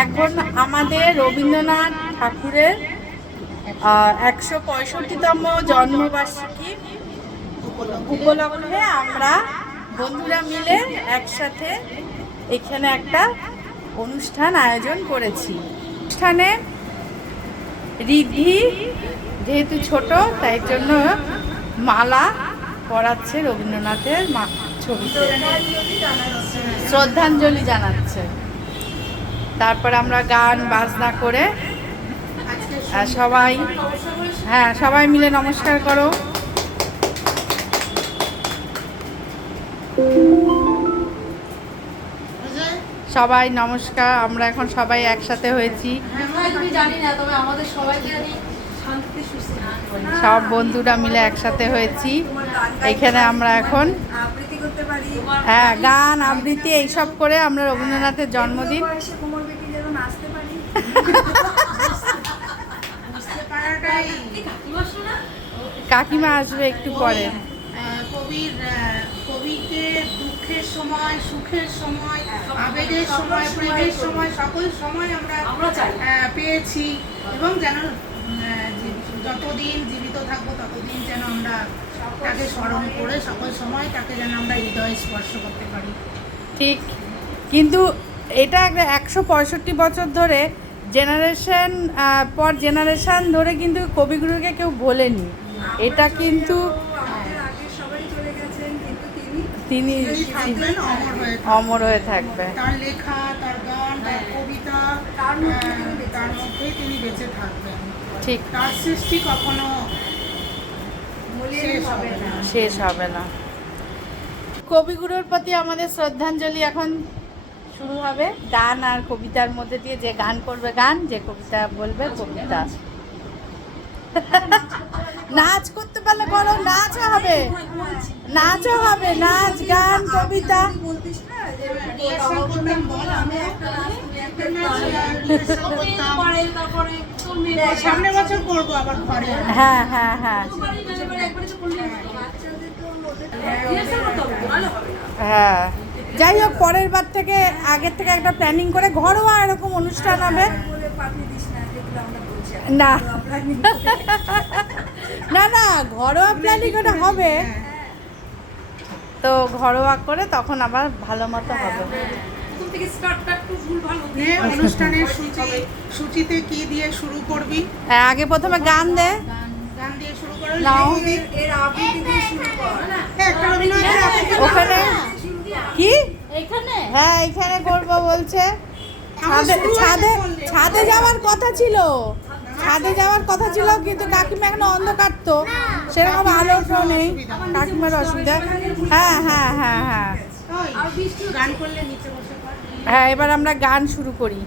এখন আমাদের রবীন্দ্রনাথ ঠাকুরের 165তম জন্মবার্ষিকী উপলক্ষে আমরা বন্ধুরা মিলে একসাথে এখানে একটা অনুষ্ঠান আয়োজন করেছি। অনুষ্ঠানে রিদ্ধি যেহেতু ছোট তাই জন্য মালা পরাচ্ছে রবীন্দ্রনাথের ছবিতে, শ্রদ্ধাঞ্জলি জানাচ্ছে। তারপর আমরা গান বাজনা করে সবাই মিলে নমস্কার করো। সবাই নমস্কার। আমরা এখন সবাই একসাথে হয়েছি, সব বন্ধুরা মিলে একসাথে হয়েছি এখানে। আমরা এখন গান আবৃত্তি এইসব করে আমরা রবীন্দ্রনাথের জন্মদিন কাকিমা আসবে একটু পরে। কবিকে দুঃখের সময়, সুখের সময়, আবেগের সময়, প্রেমের সময়, সকল সময় আমরা পেয়েছি এবং যেন যতদিন জীবিত থাকবো ততদিন যেন আমরা তাকে স্মরণ করে সকল সময় তাকে যেন আমরা হৃদয়ে স্পর্শ করতে পারি। ঠিক, কিন্তু এটা 165 বছর ধরে জেনারেশন পর জেনারেশন ধরে কিন্তু কবিগুরুকে কেউ বলেনি। এটা কিন্তু তিনি অমর হয়ে থাকবে। তার লেখা, তার গান, তার কবিতা, তার মধ্যেই তিনি বেঁচে থাকবেন। ঠিক, তার সৃষ্টি কখনো শেষ হবে না। কবিগুরুর প্রতি আমাদের শ্রদ্ধাঞ্জলি এখন শুরু হবে গান আর কবিতার মধ্যে দিয়ে। যে গান করবে গান, যে কবিতা বলবে কবিতা। নাচ করতে পারলে বলো, নাচও হবে, নাচ গান কবিতা। সামনের বছর করবো আবার ঘরে। হ্যাঁ, যাই হোক, পরের বার থেকে আগের থেকে একটা প্ল্যানিং করে ঘরোয়া এরকম অনুষ্ঠান হবে। না না না, ঘরোয়া প্ল্যানিং ওটা হবে তো, ঘরোয়া করে তখন আবার ভালো মতো হবে। অনুষ্ঠানের সূচিতে কি দিয়ে শুরু করবি? আগে প্রথমে গান দে, গান দিয়ে শুরু করে নাও। ওখানে কি হ্যাঁ এখানে করবো বলছে। ছাদে যাওয়ার কথা ছিল, কিন্তু কাকিমা এখনো অন্ধকার, তো সেরকম আলো নেই, কাকিমার অসুবিধা। হ্যাঁ, এবার আমরা গান শুরু করি।